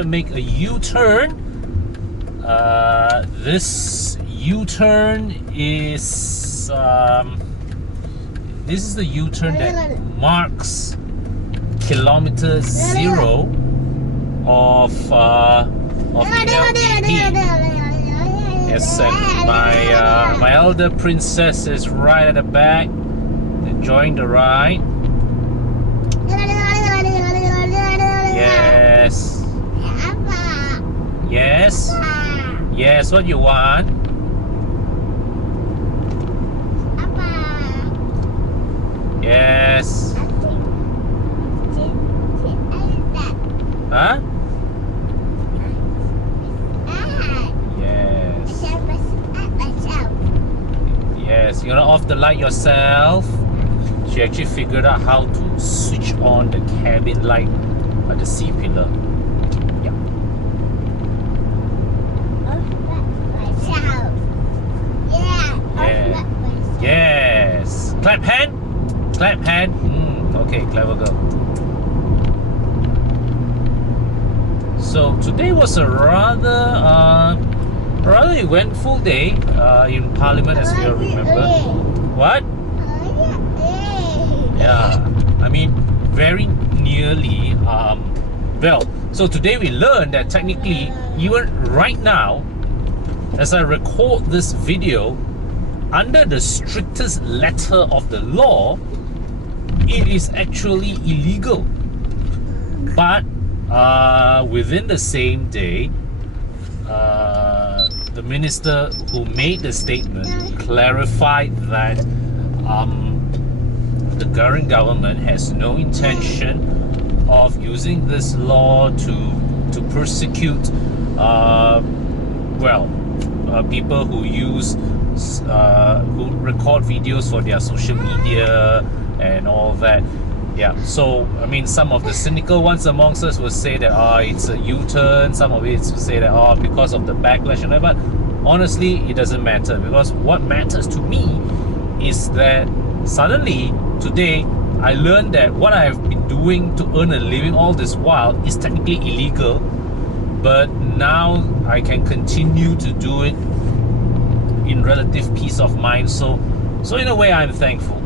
to make a U-turn. This U-turn is this is the U-turn that marks kilometer 0 of the LDP. Yes, and my elder princess is right at the back, enjoying the ride. Yes. Yes. Yes, what you want? Yes. Huh? Yes. Yes, you're gonna off the light yourself. She actually figured out how to switch on the cabin light at the C-pillar. Yeah. Yeah. Yes. Clap hand. Clap hand. Okay, clever girl. So today was a rather eventful day in Parliament, as we all remember. What? Yeah, I mean, very nearly. Well, so today we learned that technically, even right now, as I record this video, under the strictest letter of the law, it is actually illegal. But within the same day, the minister who made the statement clarified that the current government has no intention of using this law to persecute people who use who record videos for their social media and all that. Yeah, so I mean, some of the cynical ones amongst us will say that it's a U-turn. Some of it will say that because of the backlash and all that. But honestly, it doesn't matter, because what matters to me is that suddenly today I learned that what I have been doing to earn a living all this while is technically illegal, but now I can continue to do it in relative peace of mind. So in a way, I'm thankful.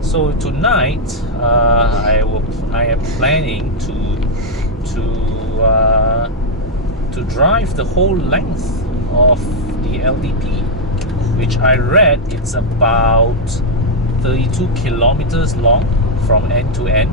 So tonight, I am planning to drive the whole length of the LDP, which I read it's about 32 kilometers long from end to end.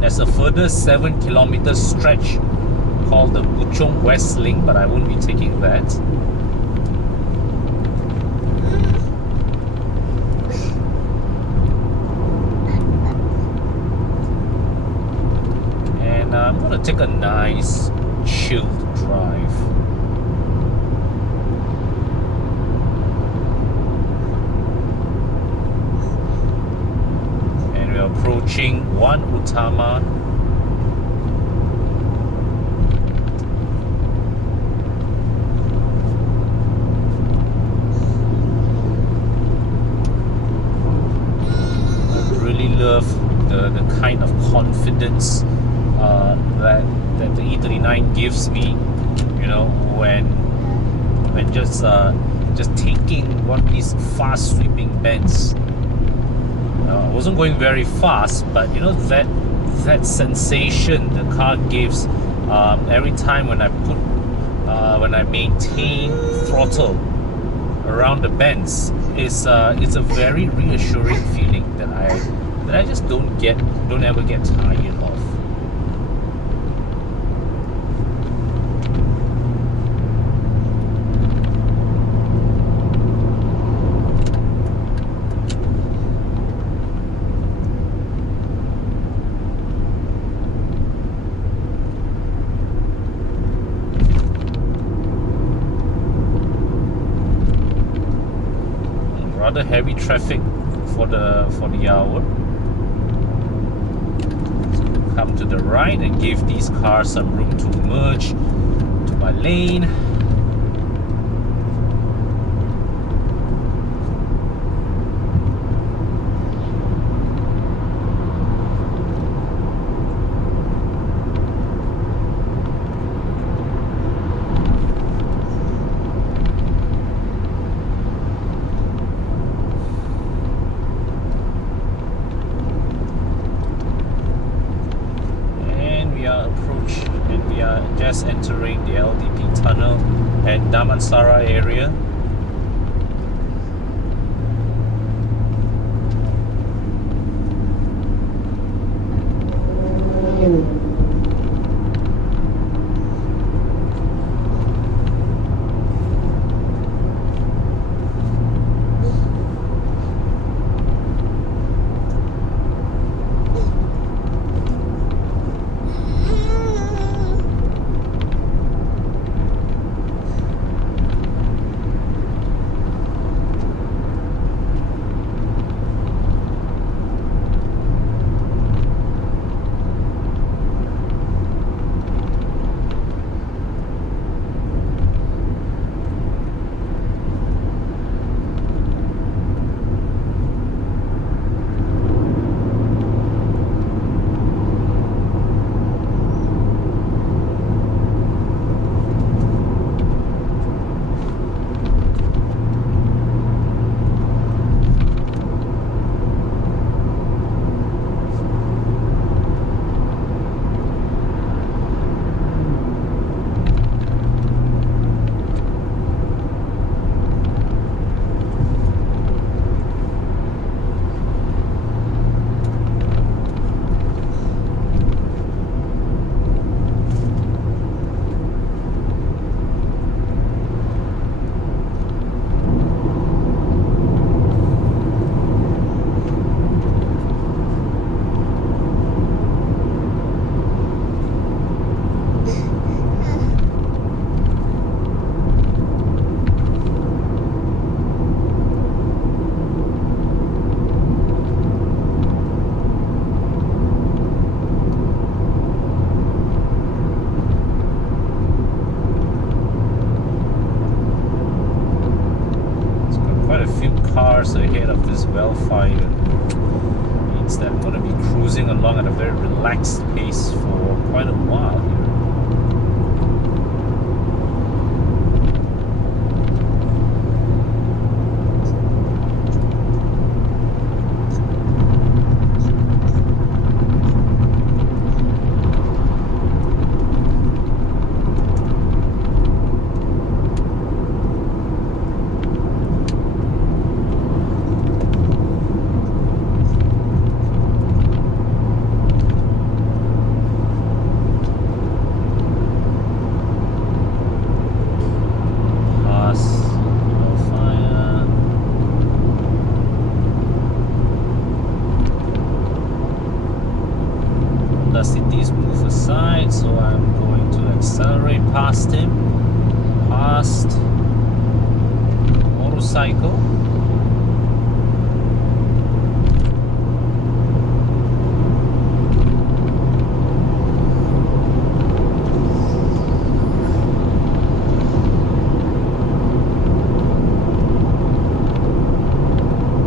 There's a further 7 kilometer stretch called the Puchong West Link, but I won't be taking that. I'm gonna take a nice chilled drive. And we're approaching One Utama. I really love the kind of confidence that the E39 gives me, you know, when just taking one of these fast sweeping bends. I wasn't going very fast, but you know that sensation the car gives every time when I maintain throttle around the bends is it's a very reassuring feeling that I just don't ever get tired of. Rather heavy traffic for the hour. come to the right and give these cars some room to merge to my lane. Just entering the LDP tunnel at Damansara area. Cars ahead of this wildfire means that I'm going to be cruising along at a very relaxed pace for quite a while here. Cities move aside, so I'm going to accelerate past him, past motorcycle.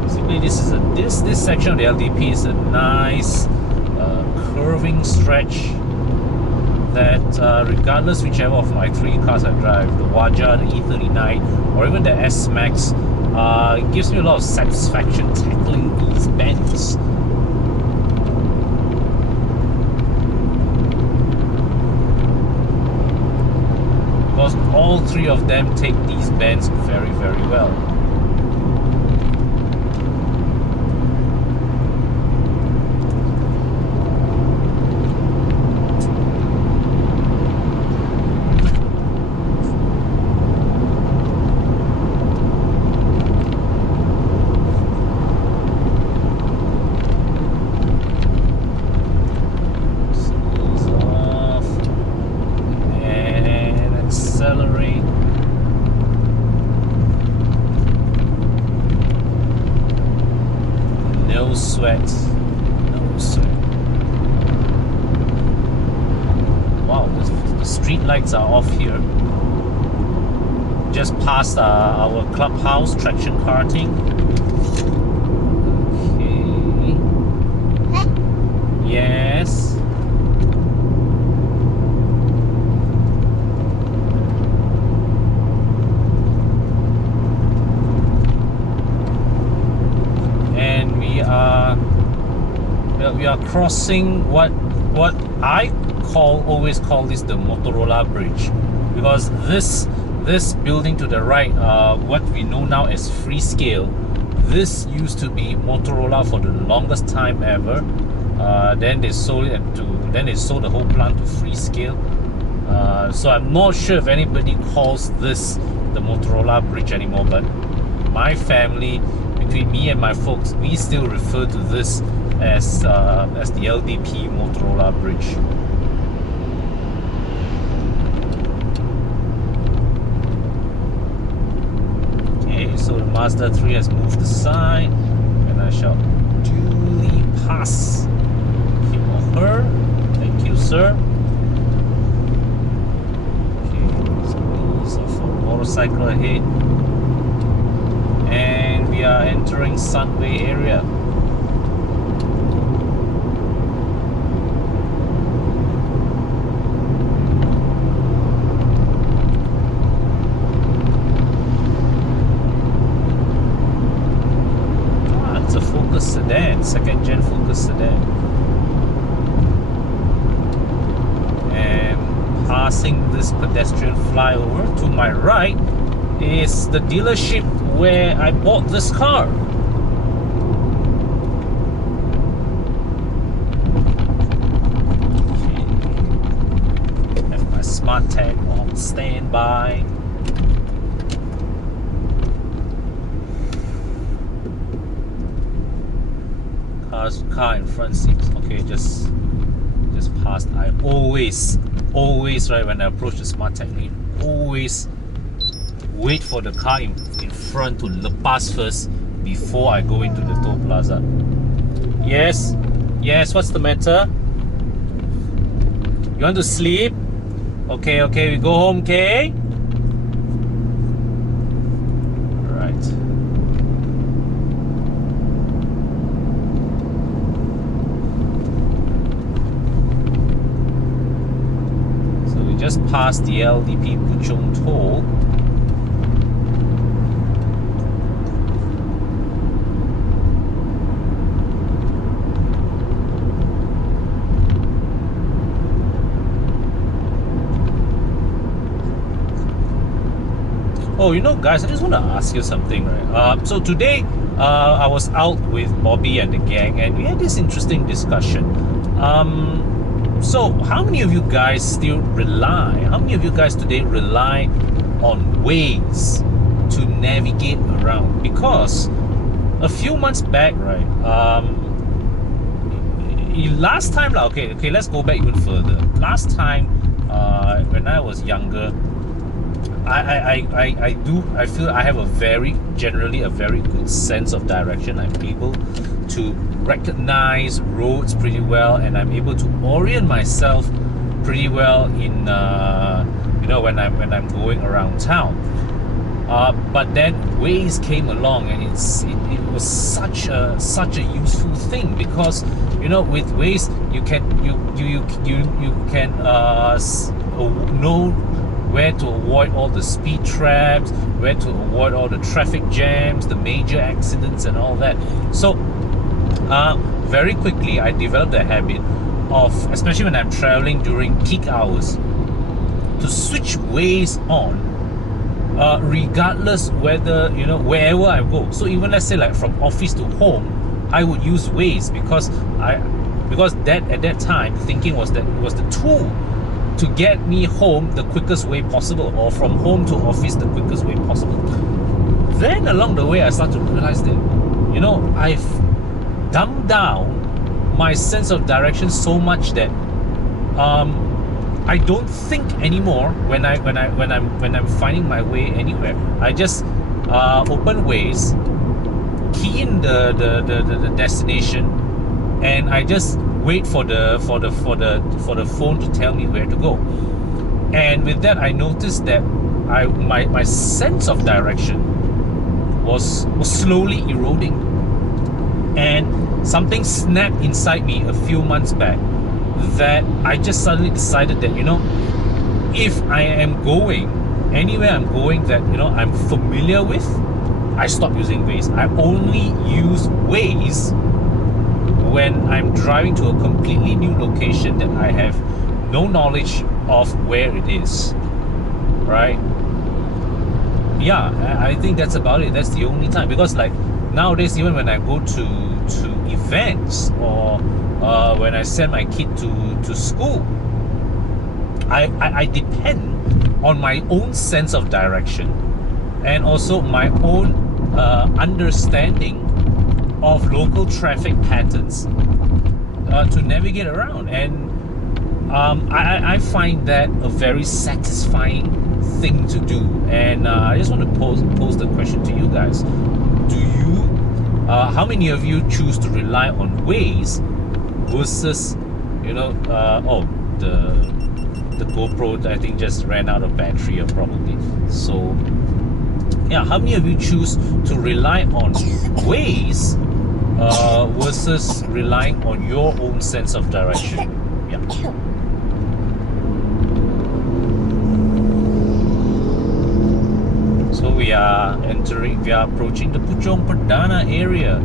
Basically, this section of the LDP is a nice curving stretch that regardless whichever of my three cars I drive, the Waja, the E39 or even the S-Max, it gives me a lot of satisfaction tackling these bends. Because all three of them take these bends very, very well. No sweat. the street lights are off here. Just past our clubhouse, traction karting. Okay. Yes. And we are crossing what I always call this the Motorola Bridge, because this building to the right, what we know now as Freescale, this used to be Motorola for the longest time ever. Then they sold it then they sold the whole plant to Freescale. So I'm not sure if anybody calls this the Motorola Bridge anymore, but my family, between me and my folks, we still refer to this as the LDP Motorola Bridge. Okay, so the Mazda 3 has moved aside, and I shall duly pass him or her. Thank you, sir. Okay, so there's a motorcycle ahead, and we are entering Sunway area. Sedan, second gen Focus sedan. And passing this pedestrian flyover, to my right is the dealership where I bought this car. Okay. Have my smart tag on standby. Car in front seems okay. Just passed. I always right when I approach the smart tag lane, always wait for the car in front to lepas first before I go into the toll plaza. Yes, what's the matter? You want to sleep? Okay, we go home, okay? Just past the LDP Puchong toll. Oh, you know, guys, I just want to ask you something, right? So today, I was out with Bobby and the gang, and we had this interesting discussion. So how many of you guys today rely on Waze to navigate around? Because a few months back, right, last time, okay, let's go back even further. Last time, when I was younger, I feel I have generally a very good sense of direction. I'm able to recognize roads pretty well, and I'm able to orient myself pretty well in when I'm going around town. But then Waze came along, and it was such a useful thing, because with Waze you can know where to avoid all the speed traps, where to avoid all the traffic jams, the major accidents and all that. So very quickly I developed a habit of, especially when I'm traveling during peak hours, to switch Waze on, regardless whether, wherever I go. So even let's say like from office to home, I would use Waze, because that at that time thinking was that it was the tool to get me home the quickest way possible, or from home to office the quickest way possible. Then along the way I started to realize that, I've dumbed down my sense of direction so much that I don't think anymore when I'm finding my way anywhere. I just open Waze, key in the destination, and I just wait for the phone to tell me where to go. And with that, I noticed that my sense of direction was slowly eroding. And something snapped inside me a few months back that I just suddenly decided that, you know, if I am going anywhere I'm going that, you know, I'm familiar with, I stop using Waze. I only use Waze when I'm driving to a completely new location that I have no knowledge of where it is, right? Yeah, I think that's about it. That's the only time, because like nowadays, even when I go to events or when I send my kid to school, I depend on my own sense of direction and also my own understanding of local traffic patterns to navigate around. And I find that a very satisfying thing to do. And I just want to pose the question to you guys. Do you, how many of you choose to rely on Waze versus, you know, oh, the GoPro I think just ran out of battery or probably. So yeah, how many of you choose to rely on Waze versus relying on your own sense of direction? Yeah. So we are approaching the Puchong Perdana area.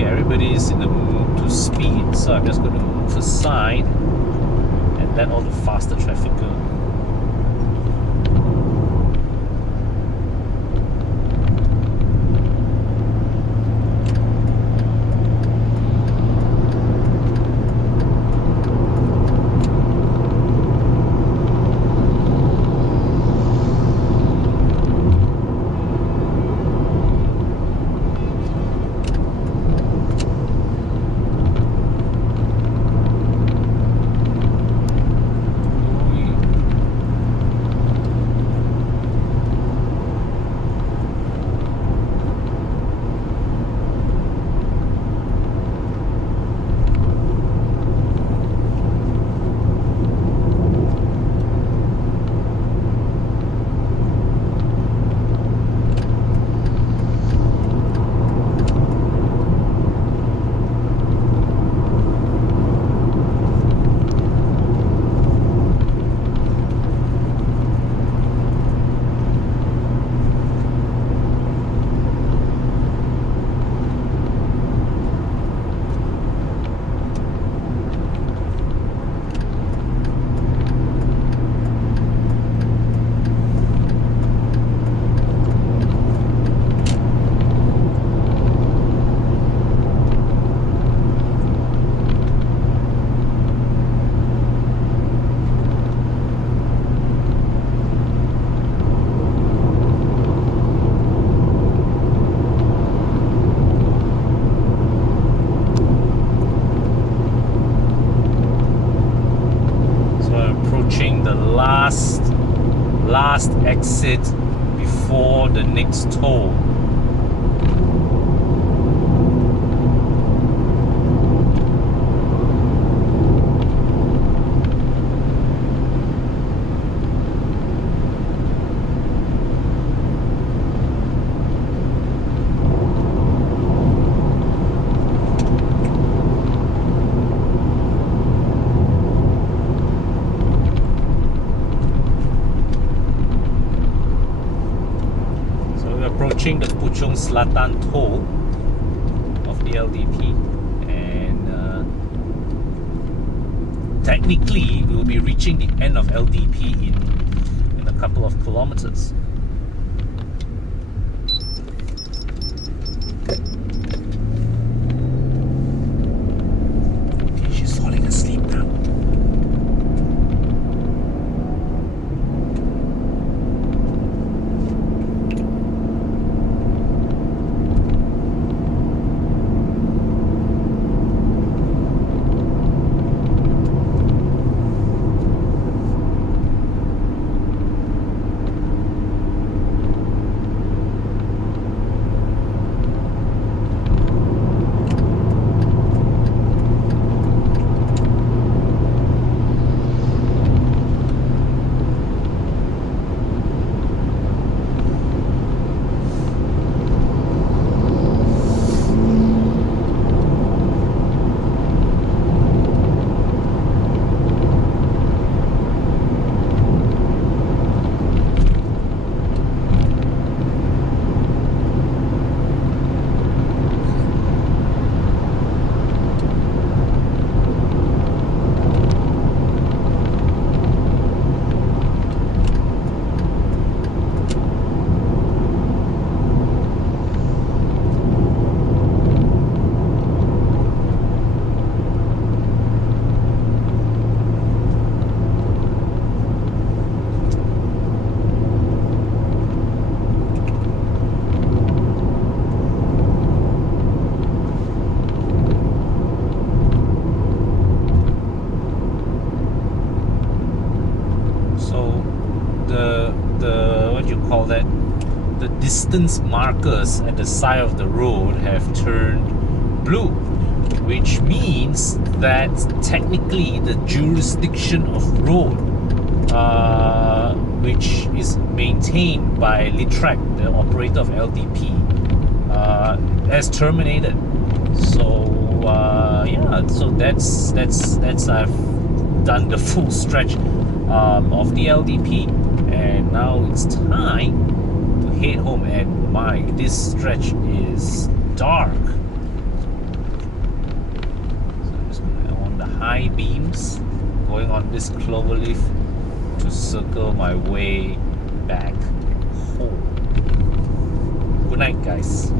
Everybody's in the mood to speed, so I'm just going to move aside and let all the faster traffic go. The last exit before the next toll. Approaching the Puchong Selatan toll of the LDP, and technically we will be reaching the end of LDP in a couple of kilometers. Okay, she's falling asleep now. the what do you call that? The distance markers at the side of the road have turned blue, which means that technically the jurisdiction of road, which is maintained by Litrac, the operator of LDP, has terminated. So yeah, so that's I've done the full stretch of the LDP, and now it's time to head home. And this stretch is dark. So I'm just gonna on the high beams, going on this cloverleaf to circle my way back home. Good night, guys.